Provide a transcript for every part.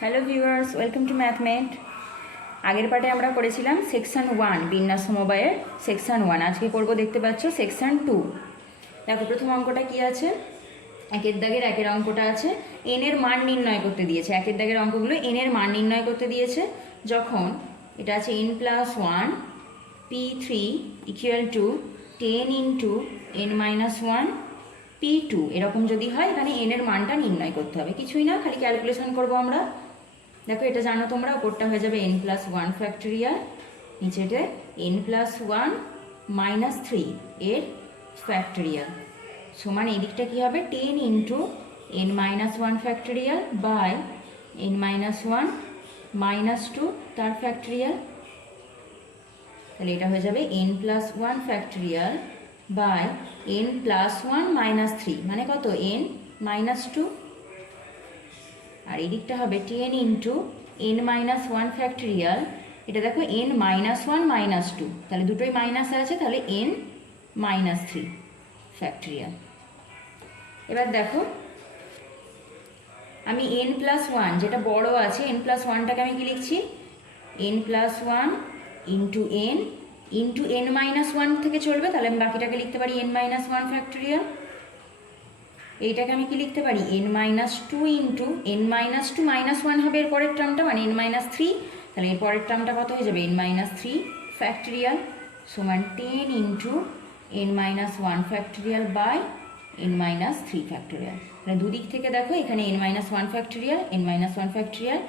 Hello viewers, welcome to Mathmate. আগের পার্টে আমরা করেছিলাম সেকশন 1 বিন্যাস সমবায়ের সেকশন 1। আজকে করব, দেখতে পাচ্ছ, সেকশন 2। দেখো প্রথম অঙ্কটা কি আছে। একের দাগের একের অঙ্কটা আছে এন এর মান নির্ণয় করতে দিয়েছে। একের দাগের অঙ্কগুলো এন এর মান নির্ণয় করতে দিয়েছে। যখন এটা আছে n+1 p3 equal to 10 into n-1 p2, এরকম যদি হয় এখানে এন এর মানটা নির্ণয় করতে হবে। কিছুই না, খালি ক্যালকুলেশন করব আমরা। দেখো এটা জানো তোমরা, উপরটা হয়ে যাবে n+1 ফ্যাক্টোরিয়াল, নিচেতে n+1 - 3 এর ফ্যাক্টোরিয়াল সমান এই দিকটা কী হবে 10 into n-1 factorial by n-1 - 2 তার ফ্যাক্টোরিয়াল। তাহলে এটা হয়ে যাবে n+1 ফ্যাক্টোরিয়াল বাই n+1 - 3 মানে কত n-2। আর এই দিকটা হবে 10 ইন্টু n-1 ফ্যাক্টোরিয়াল। এটা দেখো n-1 - 2, তাহলে দুটোই মাইনাস আছে, তাহলে n-3 ফ্যাক্টোরিয়াল। এবার দেখো আমি n+1 যেটা বড় আছে, n+1টাকে আমি কি লিখছি n+1 into n into n-1 থেকে চলবে, তাহলে আমি বাকিটাকে লিখতে পারি n-1 ফ্যাক্টোরিয়াল। এইটাকে আমি কি লিখতে পারি n-2 ইন্টু n-2 -1 হবে এর পরের টার্মটা, মানে n-3। তাহলে এর পরের টার্মটা কত হয়ে যাবে n-3 ফ্যাক্টোরিয়াল সমান 10 into n-1 factorial by n-3 factorial. তাহলে দুদিক থেকে দেখো এখানে n-1 factorial, n-1 factorial,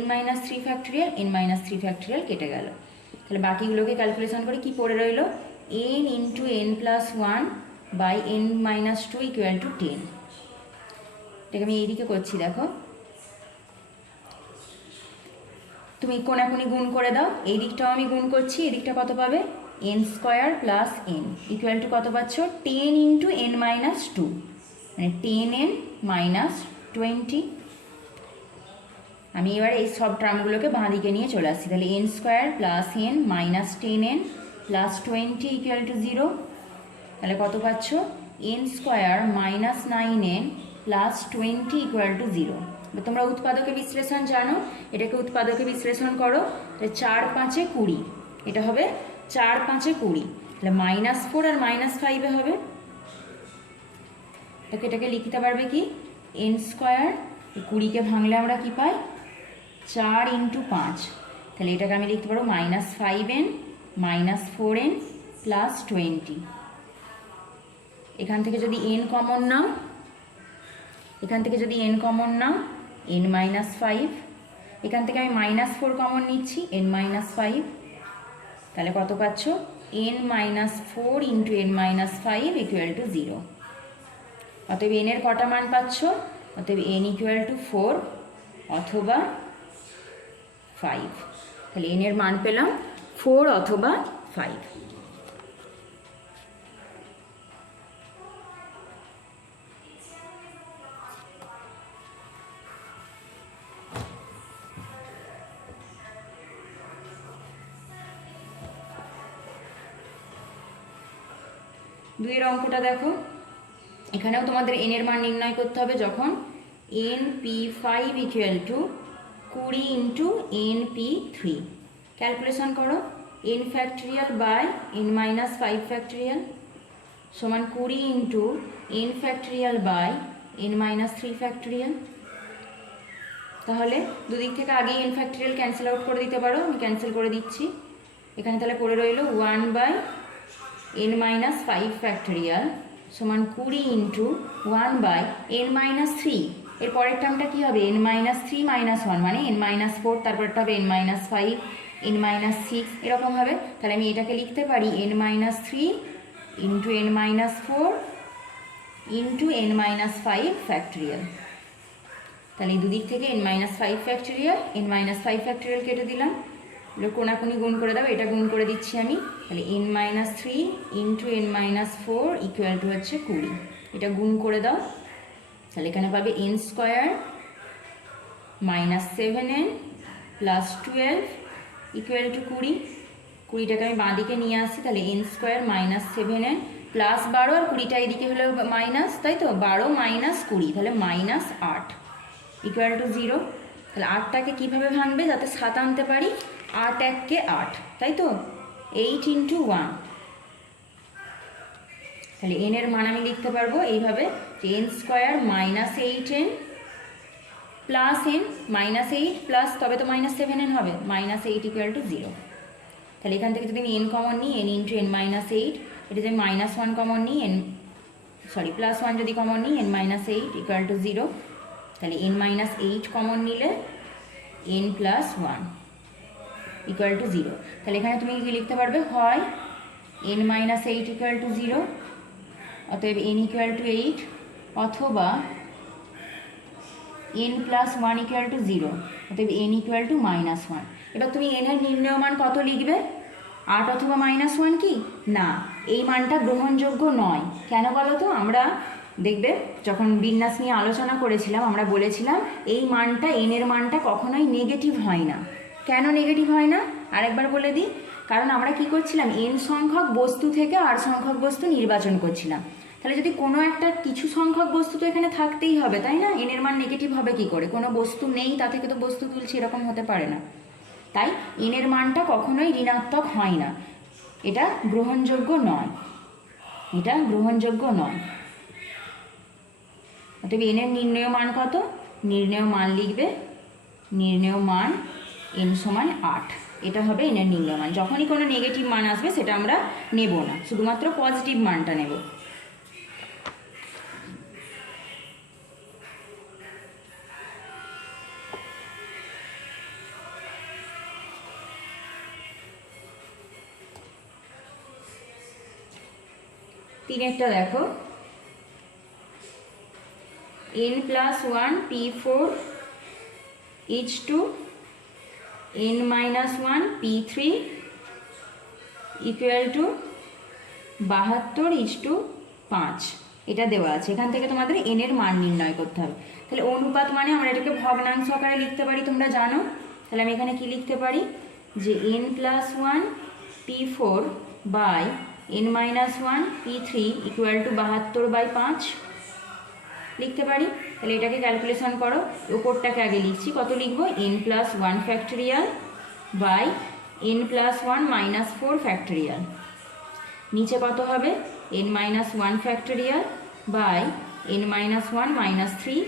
n-3 factorial, n-3 factorial কেটে গেল। তাহলে বাকিগুলোকে ক্যালকুলেশন করে কি পড়ে রইল n into n+1 by n-2 equal to 10। এটাকে আমি এইদিকে করছি, দেখো তুমি কোনাকুনি গুণ করে দাও। এই দিকটাও আমি গুণ করছি, এই দিকটা কত পাবে n² plus n equal to কত পাচ্ছ 10 ইন্টু n-2 মানে 10n - 20। আমি এবার এই সব টার্মগুলোকে বাঁ দিকে নিয়ে চলে আসছি। তাহলে n² plus n minus 10n plus 20 equal to 0। তাহলে কত পাচ্ছ n² minus 9n plus 20 equal to 0। তোমরা উৎপাদকে বিশ্লেষণ জানো, এটাকে উৎপাদকে বিশ্লেষণ করো। তাহলে 4 5 20, এটা হবে 4 5 20। তাহলে -4 আর -5 হবে। এটাকে লিখতে পারবে কি n², 20কে ভাঙলে আমরা কি পাই 4 ইন্টু 5। তাহলে এটাকে আমি লিখতে পারবো -5n -4n প্লাস 20। এখান থেকে যদি n কমন নাও, এখান থেকে যদি n কমন নাও n-5, এখান থেকে আমি -4 কমন নিচ্ছি n-5। তাহলে কত পাচ্ছ n-4 into n-5 equal to 0। অতএব n এর কটা মান পাচ্ছ, অতএব n ইকুয়াল টু 4 অথবা 5। তাহলে n এর মান পেলাম 4 অথবা 5। দুইয়ের অঙ্কটা দেখো, এখানেও তোমাদের n এর মান নির্ণয় করতে হবে। যখন np5 equal to 20 into np3, calculation করো n factorial by n-5 factorial সমান 20 into n factorial by n-3 factorial. তাহলে দুদিক থেকে আগে n ফ্যাক্টোরিয়াল ক্যান্সেল আউট করে দিতে পারো, আমি ক্যান্সেল করে দিচ্ছি। এখানে তাহলে পড়ে রইল 1 বাই n-5 ফ্যাক্টোরিয়াল সমান 20 ইন্টু 1 বাই n-3। এর পরের টার্মটা কী হবে n-3 - 1 মানে n-4, তারপরটা হবে n-5, n-6 এরকম হবে। তাহলে আমি এটাকে লিখতে পারি n-3 into n-4 into n-5 factorial. তাহলে এই দুদিক থেকে n-5 ফ্যাক্টোরিয়াল, n-5 ফ্যাক্টোরিয়াল কেটে দিলাম। কোনাকুনি গুণ করে দাও, এটা গুণ করে দিচ্ছি আমি। তাহলে n-3 into n-4 equal to হচ্ছে 20। এটা গুণ করে দাও, তাহলে এখানে পাবে n² -7n plus 12 equal to 20। 20টাকে আমি বাঁ দিকে নিয়ে আসছি, তাহলে n² -7n প্লাস 12 আর 20টা এদিকে হলো মাইনাস, তাই তো 12 - 20, তাহলে -8 ইকুয়াল টু 0। তাহলে 8টাকে কীভাবে ভাঙবে যাতে 7 আনতে পারি? 8 1 8, তাই তো? 8 × 1। তাহলে n এর মান আমি লিখতে পারবো এইভাবে যে n² -8n plus n -8 plus তবে তো -7n হবে, -8 = 0। তাহলে এখান থেকে যদি আমি n কমন নিই n × n - 8, এটা যদি -1 কমন নিই +1 যদি কমন নিই n - 8 = 0। তাহলে n - 8 কমন নিলে n + 1 = 0। তাহলে এখানে তুমি কি লিখতে পারবে? হয় n - 8 = 0, অতএব n = 8, অথবা n + 1 = 0, অতএব n = -1। এবার তুমি n এর নির্ণেয় মান কত লিখবে? 8 অথবা -1 কি না, এই মানটা গ্রহণযোগ্য নয়। কেন বলো তো? আমরা দেখবে যখন বিন্যাস নিয়ে আলোচনা করেছিলাম আমরা বলেছিলাম এই মানটা n এর মানটা কখনোই নেগেটিভ হয় না। কেন নেগেটিভ হয় না আরেকবার বলে দিই। কারণ আমরা কি করছিলাম, n সংখ্যক বস্তু থেকে r সংখ্যক বস্তু নির্বাচন করছিলাম। তাহলে যদি কোনো একটা কিছু সংখ্যক বস্তু তো এখানে থাকতেই হবে, তাই না? n এর মান নেগেটিভ হবে কি করে? কোনো বস্তু নেই তা থেকে তো বস্তু তুলছি, এরকম হতে পারে না। তাই n এর মানটা কখনোই ঋণাত্মক হয় না, এটা গ্রহণযোগ্য নয়, এটা গ্রহণযোগ্য নয়। অতএব n এর নির্ণেয় মান কত? নির্ণেয় মান লিখবে, নির্ণেয় মান n = 8, এটা হবে n এর নির্ণেয় মান। যখনই কোনো নেগেটিভ মান আসবে সেটা আমরা নেব না, শুধুমাত্র পজিটিভ মানটা নেব। তিনেরটা দেখো, n + 1 p4 = n - 1 p3 = 72 = 5, এটা দেওয়া আছে। এখান থেকে তোমাদের n এর মান নির্ণয় করতে হবে। তাহলে অনুপাত মানে আমরা এটাকে ভগ্নাংশ আকারে লিখতে পারি, তোমরা জানো। তাহলে আমি এখানে কি লিখতে পারি যে n + 1 p4 / n - 1 p3 = 72/5 লিখতে পারি। তাহলে এটাকে ক্যালকুলেশন করো, উপরটাকে আগে লিখছি, কত লিখবো? n + 1 factorial by n + 1 - 4 factorial. নিচে কত হবে? n - 1 factorial by n - 1 - 3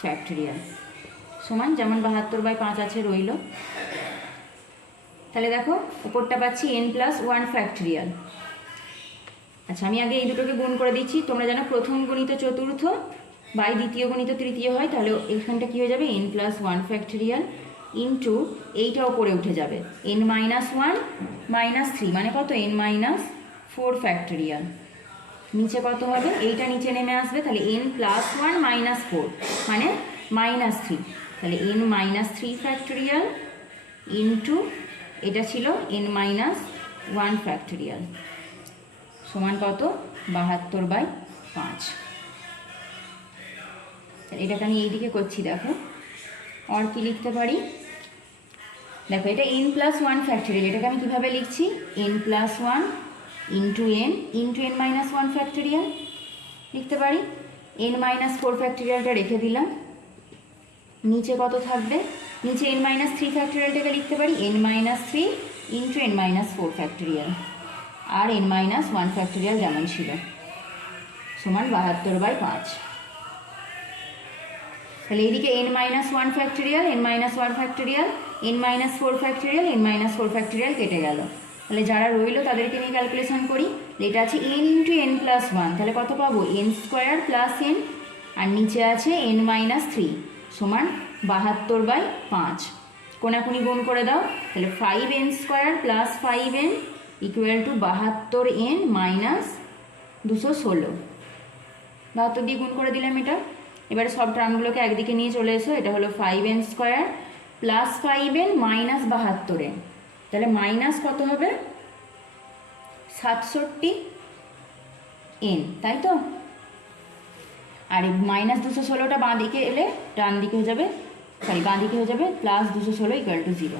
factorial সমান যেমন 72/5 আছে রইল। তাহলে দেখো উপরটা পাচ্ছি n + 1 ফ্যাক্টরিয়াল। আচ্ছা, আমি আগে এই দুটোকে গুণ করে দিচ্ছি। তোমরা জানো প্রথম গুণিত চতুর্থ বাই দ্বিতীয় গুণিত তৃতীয় হয়, তাহলে এখানটা কী হয়ে যাবে? n + 1 ফ্যাক্টরিয়াল ইন্টু এইটা ওপরে উঠে যাবে n - 1 - 3 মানে কত? n - 4 factorial. নিচে কত হবে? এইটা নিচে নেমে আসবে, তাহলে n + 1 - 4 মানে -3, তাহলে n - 3 ফ্যাক্টরিয়াল ইন্টু এটা ছিল n - 1 ফ্যাক্টরিয়াল সমান কত? 72/5। এটাকে আমি এইদিকে করছি, দেখো আর কি লিখতে পারি। দেখো এটা n + 1 ফ্যাক্টরিয়াল, এটাকে আমি কীভাবে লিখছি? n + 1 into n into n - 1 factorial লিখতে পারি। n - 4 ফ্যাক্টরিয়ালটা রেখে দিলাম। নিচে কত থাকবে? নিচে n - 3 ফ্যাক্টরিয়ালটাকে লিখতে পারি n - 3 ইন্টু n - 4 ফ্যাক্টরিয়াল, আর n - 1 ফ্যাক্টরিয়াল যেমন ছিল সমান 72/5। তাহলে এইদিকে n - 1 factorial, n - 1 factorial, n - 4 factorial, n - 4 factorial কেটে গেল। তাহলে যারা রইল তাদেরকে নিয়ে ক্যালকুলেশন করি। এটা আছে n × n + 1, তাহলে কত পাবো? n² + n, আর নিচে আছে n - 3 সমান 72/5। কোনাকুনি গুণ করে দাও, তাহলে 5n² + 5n = 72n - 216। 72 দিয়ে গুণ করে দিলাম এটা। এবারে সব টার্মগুলোকে একদিকে নিয়ে চলে এসো। এটা হলো 5n² + 5n - 72n, তাহলে মাইনাস কত হবে? 67n, তাই তো? আর এই -216টা বাঁ দিকে এলে ডান দিকে হয়ে যাবে, বাঁ দিকে হয়ে যাবে +216 = 0।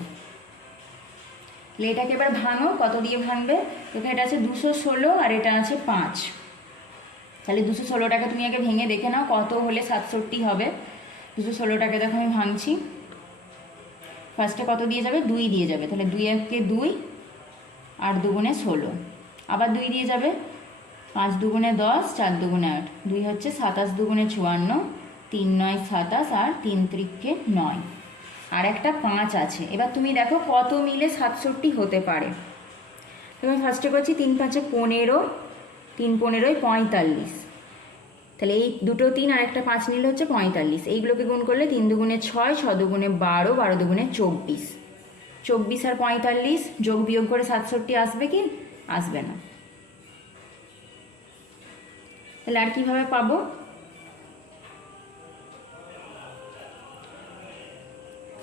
তাহলে এটাকে এবার ভাঙো, কত দিয়ে ভাঙবে? দেখো এটা আছে 216 আর এটা আছে 5। তাহলে 216টাকে তুমি আগে ভেঙে দেখে নাও কত হলে 67 হবে। 216টাকে দেখো আমি ভাঙছি। ফার্স্টে কত দিয়ে যাবে, 2 দিয়ে যাবে, তাহলে 2 একে 2, 8 দুগুণে 16, আবার 2 দিয়ে যাবে, 5 দুগুণে 10, 4 দুগুণে 8, 2 হচ্ছে 27 দুগুণে 54, 3 9 27 আর 3 3কে 9, আর একটা 5 আছে। এবার তুমি দেখো কত মিলে 67 হতে পারে। তুমি ফার্স্টে করছি 3 5 15, 3 15 45, তাহলে এই দুটো 3 আর একটা 5 নিলে হচ্ছে 45, এইগুলোকে গুণ করলে 3 দুগুণে 6, 6 দুগুণে 12, 12 দুগুণে 24, 24 আর 45 যোগ বিয়োগ করে 67 আসবে কি? আসবে না। তাহলে আর কীভাবে পাবো?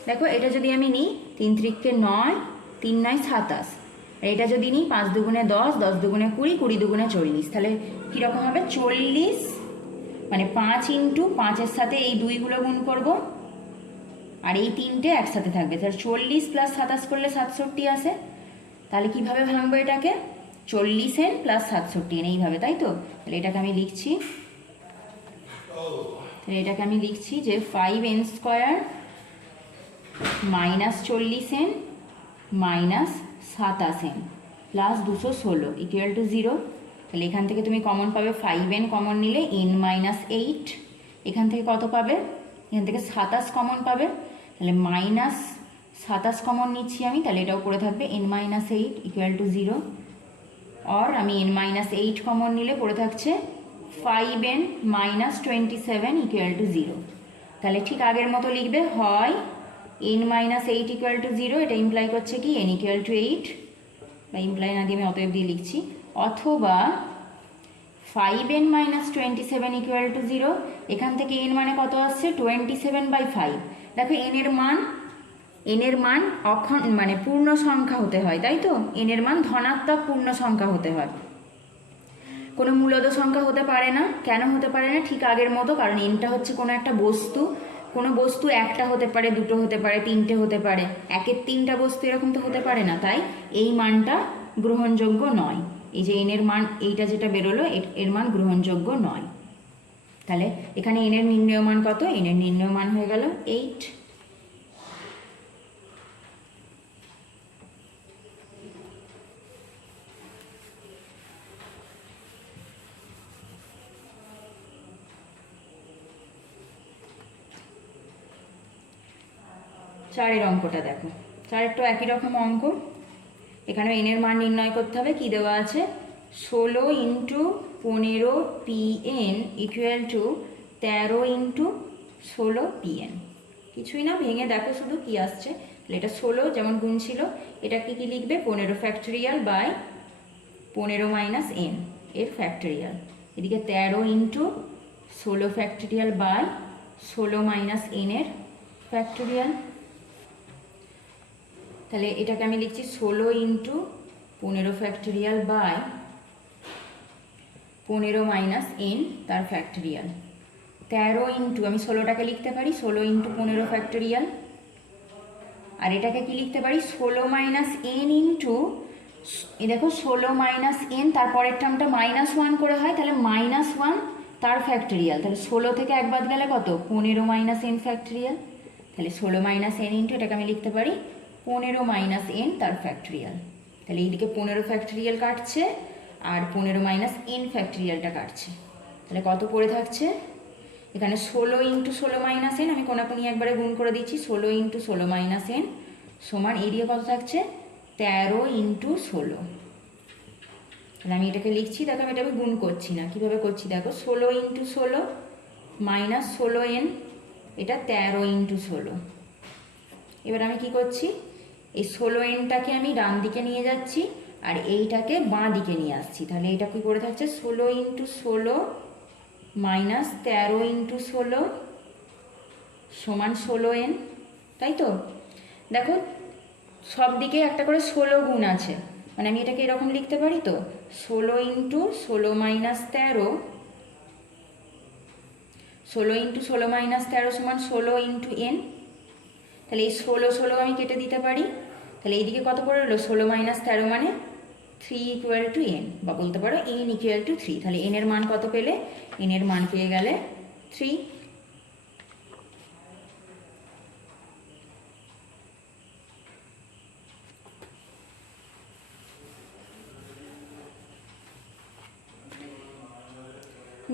দেখো এটা যদি আমি নিই 3 3কে 9, 3 9 27, আর এটা যদি নিই 5 দুগুণে 10, 10 দুগুণে 20, 20 দুগুণে 40, তাহলে কীরকম হবে? 40, মানে 5 ইন্টু 5-এর সাথে এই 2গুলো গুণ করব, আর এই 3টে একসাথে থাকবে, তাহলে 40 প্লাস 27 করলে 67 আসে। তাহলে কীভাবে ভাঙবো এটাকে? 40n প্লাস 67n, এইভাবে, তাই তো? তাহলে এটাকে আমি লিখছি, যে 5n square minus 40n minus 27n plus 216 equal to 0। তাহলে এখান থেকে তুমি কমন পাবে 5n কমন নিলে n মাইনাস 8, এখান থেকে কত পাবে? এখান থেকে 27 কমন পাবে, তাহলে মাইনাস 27 কমন নিচ্ছি আমি, তাহলে এটাও পড়ে থাকবে n মাইনাস 8 ইকুয়াল টু 0। আর আমি n মাইনাস 8 কমন নিলে পড়ে থাকছে 5n মাইনাস 27 ইকুয়াল টু 0। তাহলে ঠিক আগের মতো লিখবে, হয় n মাইনাস 8 ইকুয়াল টু 0, এটা ইমপ্লাই করছে কি n ইকুয়াল টু 8, বা ইমপ্লাই না দিয়ে আমি অতএব দিয়ে লিখছি, অথবা 5n মাইনাস 27 ইকুয়াল টু 0, এখান থেকে n মানে কত আসছে? 27/5। দেখো n এর মান মানে পূর্ণ সংখ্যা হতে হয়, তাই তো? n এর মান ধনাত্মক পূর্ণ সংখ্যা হতে হয়, কোনো মূলদ সংখ্যা হতে পারে না। কেন হতে পারে না? ঠিক আগের মতো, কারণ nটা হচ্ছে কোনো একটা বস্তু, কোনো বস্তু একটা হতে পারে, দুটো হতে পারে, তিনটে হতে পারে, একের 3টা বস্তু এরকম তো হতে পারে না, তাই এই মানটা গ্রহণযোগ্য নয়। এই যে n এর মান, এইটা যেটা বেরোলো, এর মান গ্রহণযোগ্য নয়। তাহলে এখানে n এর নির্ণেয় মান কত? n এর নির্ণেয় মান হয়ে গেল 8। চারের অঙ্কটা দেখো, চারের তো একই রকম অঙ্ক, এখানে n এর মান নির্ণয় করতে হবে। কি দেওয়া আছে? 16 into 15 pn equal to 13 into 16 pn। কিছুই না, ভেঙে দেখো শুধু কি আসছে। তাহলে এটা 16 যেমন গুণ ছিল, এটাকে কি লিখবে? 15 ফ্যাক্টরিয়াল বাই 15 মাইনাস n এর ফ্যাক্টরিয়াল, এদিকে 13 into 16 factorial by 16 minus n এর ফ্যাক্টরিয়াল। তাহলে এটাকে আমি লিখছি 16 into 15 factorial by 15 minus n তার ফ্যাক্টরিয়াল। 13 ইন্টু, আমি 16টাকে লিখতে পারি 16 ইন্টু 15 ফ্যাক্টরিয়াল, আর এটাকে কি লিখতে পারি? 16 মাইনাস n ইন্টু, এই দেখো 16 মাইনাস n, তারপরের টার্মটা -1 করে হয়, তাহলে -1 তার ফ্যাক্টরিয়াল। তাহলে 16 থেকে এক বাদ গেলে কত? 15 মাইনাস n ফ্যাক্টরিয়াল। তাহলে 16 মাইনাস n ইন্টু, এটাকে আমি লিখতে পারি 15 মাইনাস n তার ফ্যাক্টরিয়াল। তাহলে এইদিকে 15 ফ্যাক্টরিয়াল কাটছে আর 15 মাইনাস n ফ্যাক্টরিয়ালটা কাটছে, তাহলে কত পড়ে থাকছে? এখানে 16 ইন্টু 16 মাইনাস n, আমি কোনাকুনি একবারে গুণ করে দিচ্ছি, 16 ইন্টু 16 মাইনাস n সমান এই দিয়ে কত থাকছে? 13 ইন্টু 16। তাহলে আমি এটাকে লিখছি, দেখো আমি এটাকে গুণ করছি না, কীভাবে করছি দেখো, 16 ইন্টু 16 মাইনাস 16n, এটা 13 ইন্টু 16। এবার আমি কি করছি? এই 16nটাকে আমি ডান দিকে নিয়ে যাচ্ছি আর এইটাকে বাঁ দিকে নিয়ে আসছি, তাহলে এটা কি করে থাকছে? 16 ইন্টু 16 মাইনাস 13 ইন্টু 16 সমান 16n, তাই তো? দেখো সব দিকে একটা করে 16 গুণ আছে, মানে আমি এটাকে এরকম লিখতে পারি তো, 16 ইন্টু 16 মাইনাস 13, 16 ইন্টু 16 মাইনাস 13 সমান 16 ইন্টু n। তাহলে এই 16 16 আমি কেটে দিতে পারি, তাহলে এইদিকে কত পড়ে রইলো? 16 মাইনাস 13 মানে 3 ইকুয়াল টু n, বা বলতে পারো n ইকুয়াল টু 3। তাহলে n এর মান কত পেলে? n এর মান পেয়ে গেলে 3।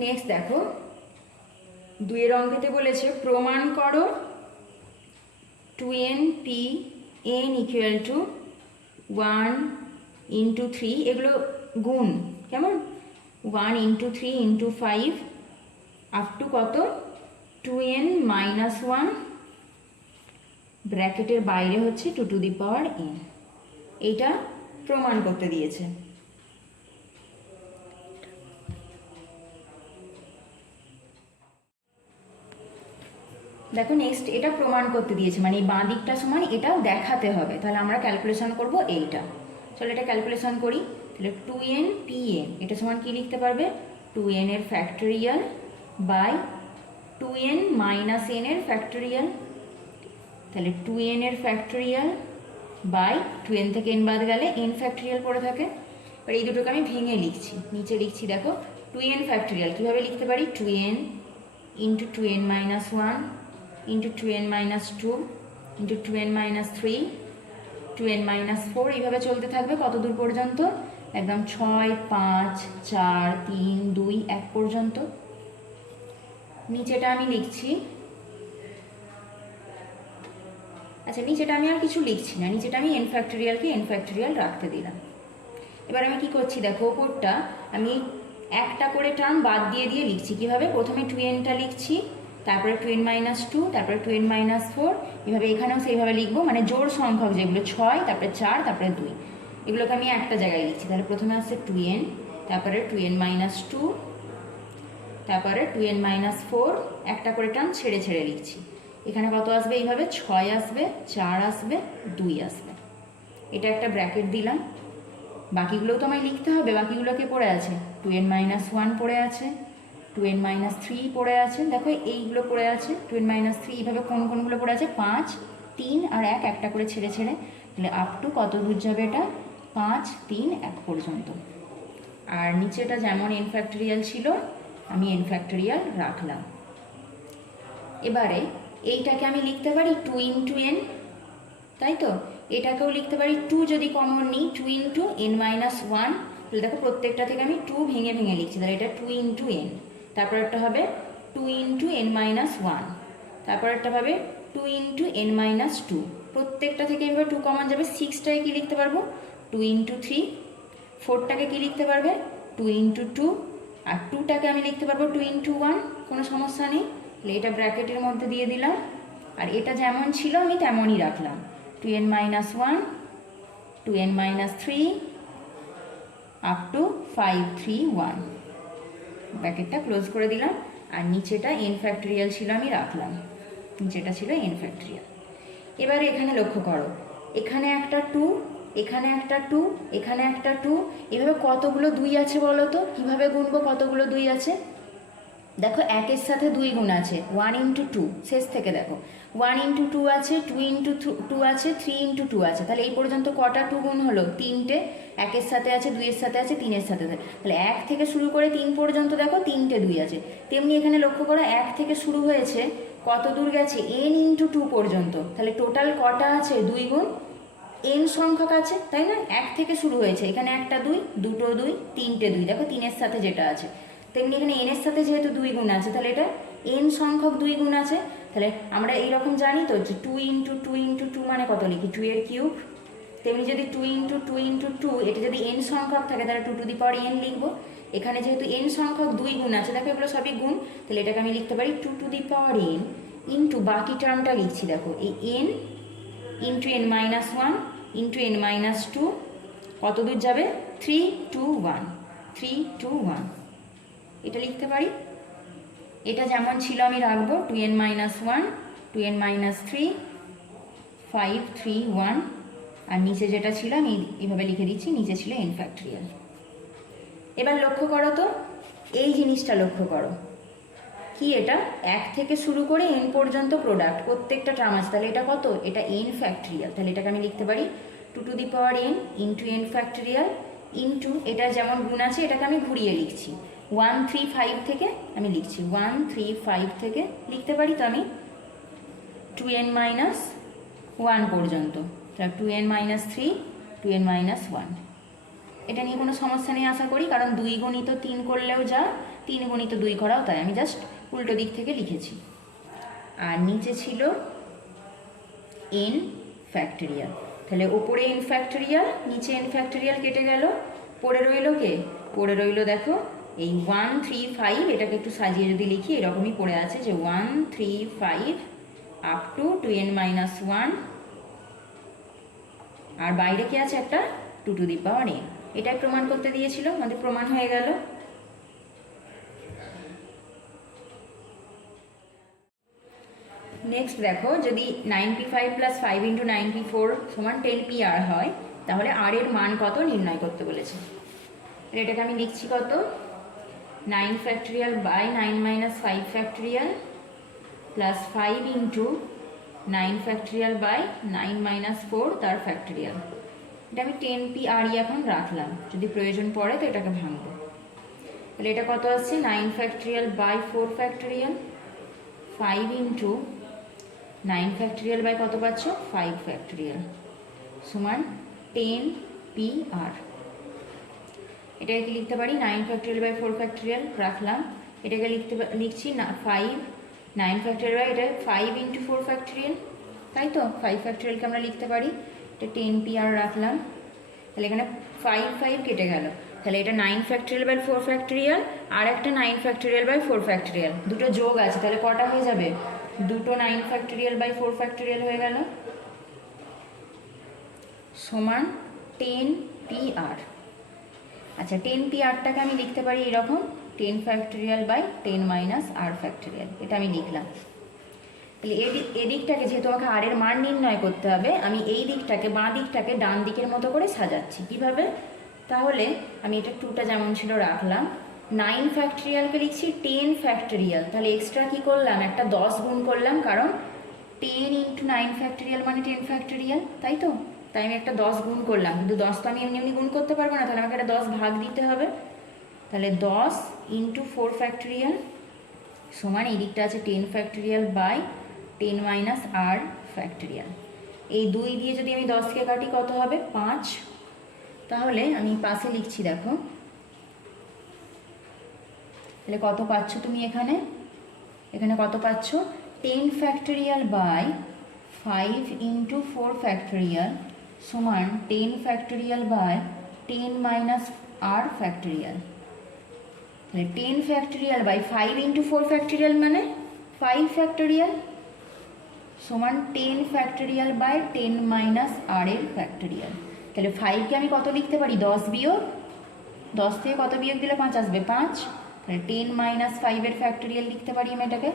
নেক্সট দেখো 2 অঙ্কেতে বলেছে প্রমাণ করো 2np n equal to 1 into 3, এগুলো গুণ কেমন, 1 ইন্টু 3 ইন্টু 5 আপ টু কত 2n মাইনাস 1, ব্র্যাকেটের বাইরে হচ্ছে 2 টু দি পাওয়ার n। এইটা প্রমাণ করতে দিয়েছে। দেখো নেক্সট এটা প্রমাণ করতে দিয়েছে, মানে এই বাঁ দিকটা সমান এটাও দেখাতে হবে। তাহলে আমরা ক্যালকুলেশন করব এইটা। চলো এটা ক্যালকুলেশন করি। তাহলে 2n pn এটা সমান কি লিখতে পারবে, 2n এর factorial by 2n minus n এর ফ্যাক্টোরিয়াল। তাহলে 2n এর ফ্যাক্টোরিয়াল বাই 2n থেকে n বাদ গেলে n ফ্যাক্টোরিয়াল পড়ে থাকে। এবার এই দুটোকে আমি ভেঙে লিখছি, নিচে লিখছি দেখো 2n ফ্যাক্টোরিয়াল কীভাবে লিখতে পারি, 2n into 2n minus 1 into 2n minus 2 into 2n minus 3 2n minus 4, এইভাবে চলতে থাকবে কত দূর পর্যন্ত, একদম 6 5 4 3 2 1 পর্যন্ত। নিচেটা আমি লিখছি, আচ্ছা নিচেটা আমি আর কিছু লিখছি না, নিচেটা আমি n ফ্যাক্টোরিয়ালকে n ফ্যাক্টোরিয়াল রাখতে দিলাম। এবার আমি কি করছি দেখো, ওপরটা আমি একটা করে টার্ম বাদ দিয়ে দিয়ে লিখছি। কীভাবে, প্রথমে 2nটা লিখছি, তারপরে 2n মাইনাস 2, তারপরে 2n মাইনাস 4, এভাবে এখানেও সেইভাবে লিখবো, মানে জোড় সংখ্যক যেগুলো 6, তারপরে 4, তারপরে 2, এগুলোকে আমি একটা জায়গায় লিখছি। তাহলে প্রথমে আসছে 2n, তারপরে 2n মাইনাস 2, তারপরে 2n মাইনাস 4, একটা করে টার্ম ছেড়ে ছেড়ে লিখছি। এখানে কত আসবে, এইভাবে 6 আসবে, 4 আসবে, 2 আসবে। এটা একটা ব্র্যাকেট দিলাম। বাকিগুলোও তো আমায় লিখতে হবে, বাকিগুলোকে পড়ে আছে 2n মাইনাস 1 পড়ে আছে, 2n মাইনাস 3 পড়ে আছে, দেখো এইগুলো পড়ে আছে 2n মাইনাস 3, এইভাবে কোনগুলো পড়ে আছে 5 3 আর 1, একটা করে ছেড়ে ছেড়ে। তাহলে আপ টু কত দূর যাবে এটা, 5 3 1 পর্যন্ত। আর নিচেটা যেমন n ফ্যাক্টোরিয়াল ছিল আমি n ফ্যাক্টোরিয়াল রাখলাম। এবারে এইটাকে আমি লিখতে পারি 2 ইন্টু n, তাই তো, এটাকেও লিখতে পারি 2 যদি কমন নিই 2 ইন্টু n মাইনাস 1। তাহলে দেখো প্রত্যেকটা থেকে আমি 2 ভেঙে ভেঙে লিখছি। তাহলে এটা 2 ইন্টু n, তারপর একটা হবে 2 ইন্টু n মাইনাস 1, তারপর একটা হবে 2 ইন্টু n মাইনাস 2। প্রত্যেকটা থেকে এবার 2 কমন যাবে। 6টাকে কী লিখতে পারবো, 2 ইন্টু 3। 4টাকে কী লিখতে পারবে, 2 ইন্টু 2। আর 2টাকে আমি লিখতে পারবো 2 ইন্টু 1, কোনো সমস্যা নেই। তাহলে এটা ব্র্যাকেটের মধ্যে দিয়ে দিলাম। আর এটা যেমন ছিল আমি তেমনই রাখলাম, 2n minus 1, 2n minus 3 up to 5 3 1, ব্র্যাকেটটা ক্লোজ করে দিলাম। আর নিচেটা n ফ্যাক্টোরিয়াল ছিল আমি রাখলাম, নিচেটা ছিল n ফ্যাক্টোরিয়াল। এবারে এখানে লক্ষ্য করো, এখানে একটা 2, এখানে একটা 2, এখানে একটা 2, এভাবে কতগুলো 2 আছে বলো তো, কীভাবে গুনবো কতগুলো 2 আছে। দেখো 1-এর সাথে 2 গুণ আছে, 1 ইন্টু 2, শেষ থেকে দেখো 1 ইন্টু 2 আছে, 2 ইন্টু 2 আছে, 3 ইন্টু 2 আছে। তাহলে এই পর্যন্ত কটা 2 গুণ হলো, 3টে। 1-এর সাথে আছে, 2-এর সাথে আছে, 3-এর সাথে আছে। তাহলে 1 থেকে শুরু করে 3 পর্যন্ত দেখো 3টে 2 আছে। তেমনি এখানে লক্ষ্য করো 1 থেকে শুরু হয়েছে, কত দূর গেছে, n ইন্টু 2 পর্যন্ত। তাহলে টোটাল কটা আছে, 2 গুণ n সংখ্যক আছে, তাই না। 1 থেকে শুরু হয়েছে, এখানে একটা 2, দুটো 2, 3টে 2, দেখো 3-এর সাথে যেটা আছে। তেমনি এখানে n এর সাথে যেহেতু 2 গুণ আছে, তাহলে এটা n সংখ্যক 2 গুণ আছে। তাহলে আমরা এইরকম জানি তো যে 2 ইন্টু 2 ইন্টু 2 মানে কত লিখি, 2 এর কিউব। তেমনি যদি 2 ইন্টু 2 ইন্টু 2, এটা যদি n সংখ্যক থাকে তাহলে 2 টু দি পাওয়ার n লিখবো। এখানে যেহেতু n সংখ্যক 2 গুণ আছে, দেখো এগুলো সবই গুণ, তাহলে এটাকে আমি লিখতে পারি 2 to the power n into বাকি টার্মটা লিখছি, দেখো এই n into n minus 1 into n minus 2, কত দূর যাবে, 3 2 1, 3 2 1, এটা লিখতে পারি। এটা যেমন ছিল আমি রাখবো 2n মাইনাস 1, 2n মাইনাস 3, 5 3 1, আর নিচে যেটা ছিল আমি এইভাবে লিখে দিচ্ছি, নিচে ছিল n ফ্যাক্টোরিয়াল। এবার লক্ষ্য করো তো, এই জিনিসটা লক্ষ্য করো, কি এটা 1 থেকে শুরু করে n পর্যন্ত প্রোডাক্ট, প্রত্যেকটা টার্ম আছে। তাহলে এটা কত, এটা n ফ্যাক্টোরিয়াল। তাহলে এটাকে আমি লিখতে পারি 2 to the power n into n factorial into, এটা যেমন গুণ আছে এটাকে আমি ঘুরিয়ে লিখছি, 1 3 5 থেকে আমি লিখছি, 1 3 5 থেকে লিখতে পারি তো আমি 2n মাইনাস 1 পর্যন্ত। তাহলে 2n মাইনাস 3, 2n মাইনাস 1, এটা নিয়ে কোনো সমস্যা নেই আশা করি, কারণ 2 গুণিত 3 করলেও যা, 3 গুণিত 2 করাও তাই, আমি জাস্ট উল্টো দিক থেকে লিখেছি। আর নিচে ছিল n ফ্যাক্টরিয়াল, তাহলে ওপরে n ফ্যাক্টরিয়াল নিচে n ফ্যাক্টরিয়াল কেটে গেল, পড়ে রইল কে? পড়ে রইল দেখো এই 1 3 5, এটাকে একটু সাজিয়ে যদি লিখি এরকমই পড়ে আছে যে 1 3 5 আপ টু 2n-1, আর বাইরে কি আছে একটা 2n, এটাই প্রমাণ করতে দিয়েছিল, আমাদের প্রমাণ হয়ে গেল। নেক্সট দেখো, যদি 9p5 + 5 × 9p4 = 10pr হয়, তাহলে r এর মান কত নির্ণয় করতে বলেছে। এটাকে আমি লিখছি কত, 9 factorial by 9 - 5 factorial plus 5 × 9 factorial by 9 - 4 তার ফ্যাক্টরিয়াল। এটা আমি 10pr এখন রাখলাম, যদি প্রয়োজন পড়ে তো এটাকে ভাঙবো। তাহলে এটা কত আসছে, 9 factorial by 4 factorial 5 × 9 factorial by কত পাচ্ছ 5 ফ্যাক্টরিয়াল সমান 10pr। এটাকে কি লিখতে পারি, 9 ফ্যাক্টরিয়াল বাই 4 ফ্যাক্টরিয়াল রাখলাম, এটাকে লিখছি না 5 9 ফ্যাক্টরিয়াল বাই এটা 5 × 4 ফ্যাক্টরিয়াল, তাই তো 5 ফ্যাক্টরিয়ালকে আমরা লিখতে পারি, এটা 10pr রাখলাম। তাহলে এখানে 5 5 কেটে গেল, তাহলে এটা 9 ফ্যাক্টরিয়াল বাই 4 ফ্যাক্টরিয়াল আর একটা 9 ফ্যাক্টরিয়াল বাই 4 ফ্যাক্টরিয়াল, দুটো যোগ আছে, তাহলে কটা হয়ে যাবে, দুটো 9 ফ্যাক্টরিয়াল বাই 4 ফ্যাক্টরিয়াল হয়ে গেল সমান 10pr। আচ্ছা 10prটাকে আমি লিখতে পারি এরকম 10 ফ্যাক্টরিয়াল বাই 10 - r ফ্যাক্টরিয়াল, এটা আমি লিখলাম। তাহলে এদিকটাকে যেহেতু আমাকে r এর মান নির্ণয় করতে হবে, আমি এই দিকটাকে বাঁ দিকটাকে ডান দিকের মতো করে সাজাচ্ছি। কিভাবে, তাহলে আমি এটা 2টা যেমন ছিল রাখলাম, 9 ফ্যাক্টরিয়ালকে লিখছি 10 ফ্যাক্টরিয়াল, তাহলে এক্সট্রা কি করলাম, একটা 10 গুণ করলাম, কারণ 10 × 9 ফ্যাক্টরিয়াল মানে 10 ফ্যাক্টরিয়াল, তাই তো, তাই আমি একটা 10 গুণ করলাম, কিন্তু 10 তো আমি এমনি এমনি গুণ করতে পারবো না, তাহলে আমাকে একটা 10 ভাগ দিতে হবে, তাহলে 10 × 4 ফ্যাক্টরিয়াল সমান এই দিকটা আছে 10 ফ্যাক্টরিয়াল বাই 10 - r ফ্যাক্টরিয়াল। এই 2 দিয়ে যদি আমি 10কে কাটি কত হবে 5, তাহলে আমি পাশে লিখছি দেখো, তাহলে কত পাচ্ছ তুমি এখানে, এখানে কত পাচ্ছ 10 ফ্যাক্টরিয়াল বাই 5 × 4 ফ্যাক্টরিয়াল সমান 10 ফ্যাক্টরিয়াল বাই 10 - r ফ্যাক্টরিয়াল। তাহলে 10 ফ্যাক্টরিয়াল বাই 5 × 4 ফ্যাক্টরিয়াল মানে 5 ফ্যাক্টরিয়াল সমান 10 ফ্যাক্টরিয়াল বাই 10 - r এর ফ্যাক্টরিয়াল। তাহলে 5কে আমি কত লিখতে পারি, 10 বিয়োগ, 10 থেকে কত বিয়োগ দিলে 5 আসবে 5, তাহলে 10 - 5 এর ফ্যাক্টরিয়াল লিখতে পারি আমি এটাকে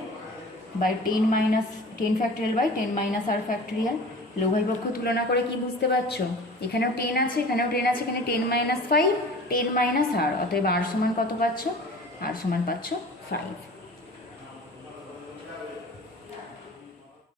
by 10 factorial by 10 - r factorial. উভয় পক্ষ তুলনা করে কি বুঝতে পারছো, এখানেও 10 আছে এখানেও 10 আছে, এখানে 10 - 5 10 - r, অতএব r সমান কত পাচ্ছ, r সমান পাচ্ছ 5।